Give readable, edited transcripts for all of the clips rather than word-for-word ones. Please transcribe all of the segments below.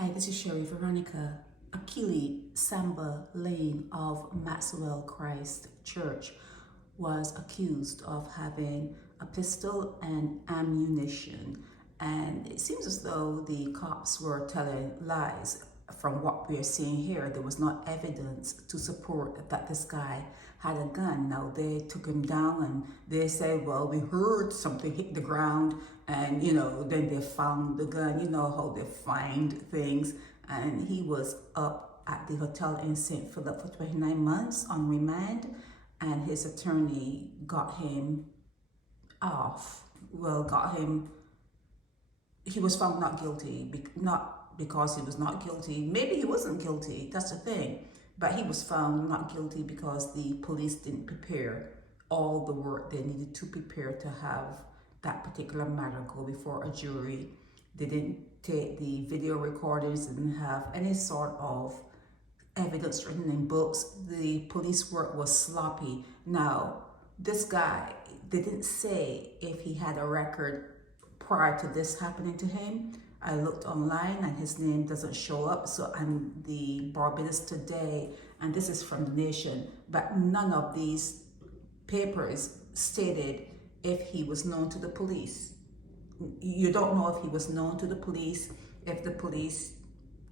Hi, this is Sherry Veronica. Akili Samba Layne of Maxwell Christ Church was accused of having a pistol and ammunition. And it seems as though the cops were telling lies. From what we're seeing here, there was no evidence to support that this guy had a gun. Now they took him down and they said, well, we heard something hit the ground and, then they found the gun. You know how they find things. And he was up at the hotel in St. Philip for 29 months on remand, and his attorney got him off. Well, he was found not guilty, not because he was not guilty. Maybe he wasn't guilty, that's the thing. But he was found not guilty because the police didn't prepare all the work they needed to prepare to have that particular matter go before a jury. They didn't take the video recordings, didn't have any sort of evidence written in books. The police work was sloppy. Now, this guy, they didn't say if he had a record prior to this happening to him. I looked online and his name doesn't show up. So I'm the Barbados Today, and this is from The Nation, but none of these papers stated if he was known to the police. You don't know if he was known to the police, if the police,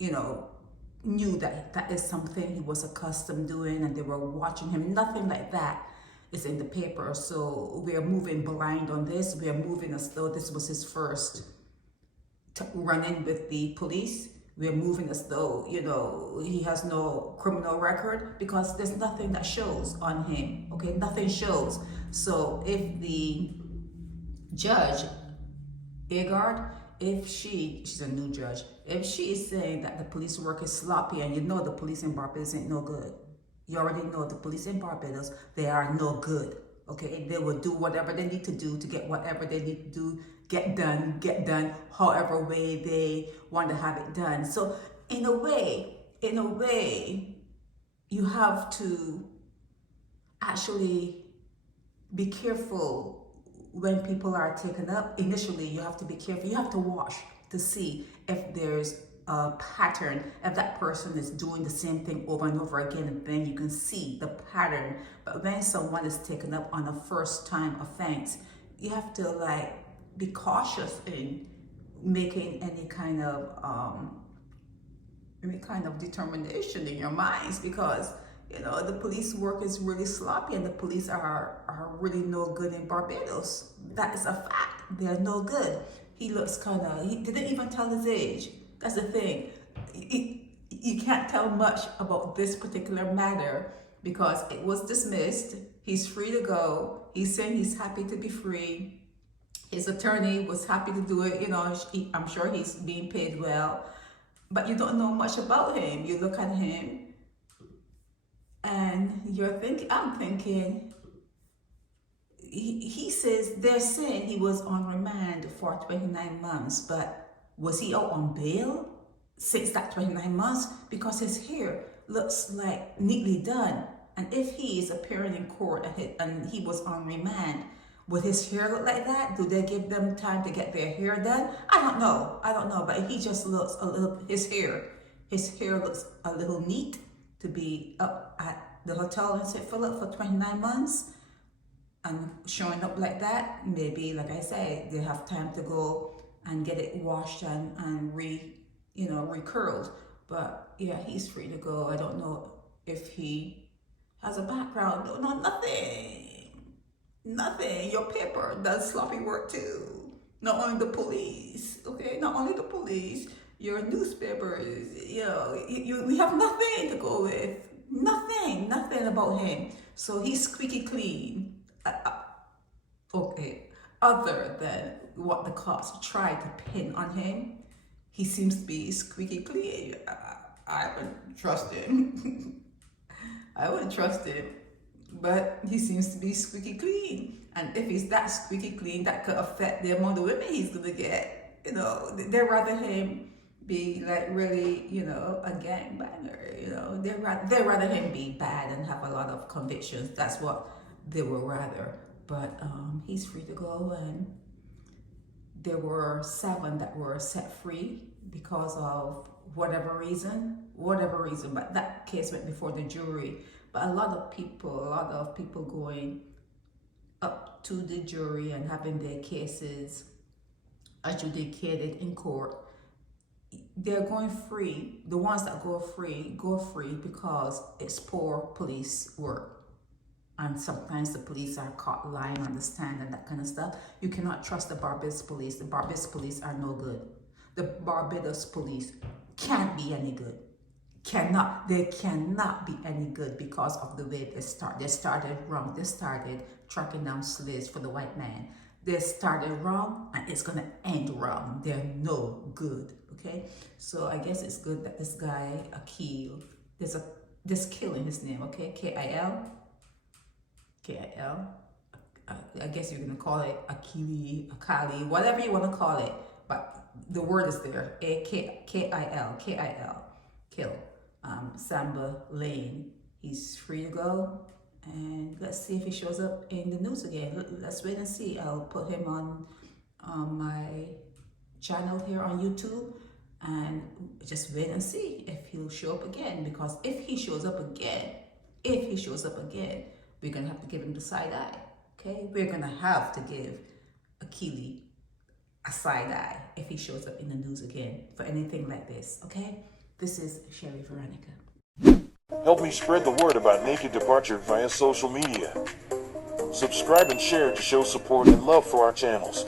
knew that that is something he was accustomed doing and they were watching him. Nothing like that is in the paper. So we are moving blind on this. We are moving as though this was his first run-in with the police. We're moving as though, he has no criminal record, because there's nothing that shows on him, okay? Nothing shows. So if the judge, Agard, she's a new judge, if she is saying that the police work is sloppy, and the police in Barbados ain't no good. You already know the police in Barbados, they are no good, okay? They will do whatever they need to do to get whatever they need to do, get done, however way they want to have it done. So in a way, you have to actually be careful when people are taken up. Initially, you have to be careful. You have to watch to see if there's a pattern, if that person is doing the same thing over and over again, and then you can see the pattern. But when someone is taken up on a first time offense, you have to be cautious in making any kind of determination in your minds, because the police work is really sloppy and the police are really no good in Barbados. That is a fact. They're no good. He looks he didn't even tell his age. That's the thing. You can't tell much about this particular matter because it was dismissed. He's free to go. He's saying he's happy to be free. His attorney was happy to do it. I'm sure he's being paid well, but you don't know much about him. You look at him and I'm thinking, he says, they're saying he was on remand for 29 months, but was he out on bail since that 29 months? Because his hair looks like neatly done. And if he is appearing in court and he was on remand, would his hair look like that? Do they give them time to get their hair done? I don't know, but he just looks his hair looks a little neat to be up at the hotel in St. Philip for 29 months and showing up like that. Maybe, like I say, they have time to go and get it washed and recurled. But yeah, he's free to go. I don't know if he has a background. No, nothing. Your paper does sloppy work too. Not only the police, okay? Not only the police, your newspapers, we have nothing to go with. Nothing about him. So he's squeaky clean. Okay, other than what the cops tried to pin on him, he seems to be squeaky clean. I wouldn't trust him. I wouldn't trust him. But he seems to be squeaky clean. And if he's that squeaky clean, that could affect the amount of women he's gonna get. They'd rather him be really, a gangbanger. They'd rather him be bad and have a lot of convictions. That's what they would rather. But he's free to go, and there were 7 that were set free because of whatever reason, but that case went before the jury. But a lot of people going up to the jury and having their cases adjudicated in court, they're going free. The ones that go free because it's poor police work. And sometimes the police are caught lying on the stand and that kind of stuff. You cannot trust the Barbados police. The Barbados police are no good. The Barbados police can't be any good. They cannot be any good because of the way they start. They started wrong. They started tracking down slaves for the white man. They started wrong and it's gonna end wrong. They're no good, okay? So I guess it's good that this guy, Akil, there's Kill in his name, okay? K-I-L, I guess you're gonna call it Akili, whatever you wanna call it, but the word is there, K-I-L, Kill. Samba Layne, he's free to go, and let's see if he shows up in the news again. Let's wait and see. I'll put him on my channel here on YouTube, and just wait and see if he'll show up again, because if he shows up again, we're gonna have to give him the side eye, okay? We're gonna have to give Akili a side eye if he shows up in the news again for anything like this, okay? This is Sherry Veronica. Help me spread the word about Naked Departure via social media. Subscribe and share to show support and love for our channels.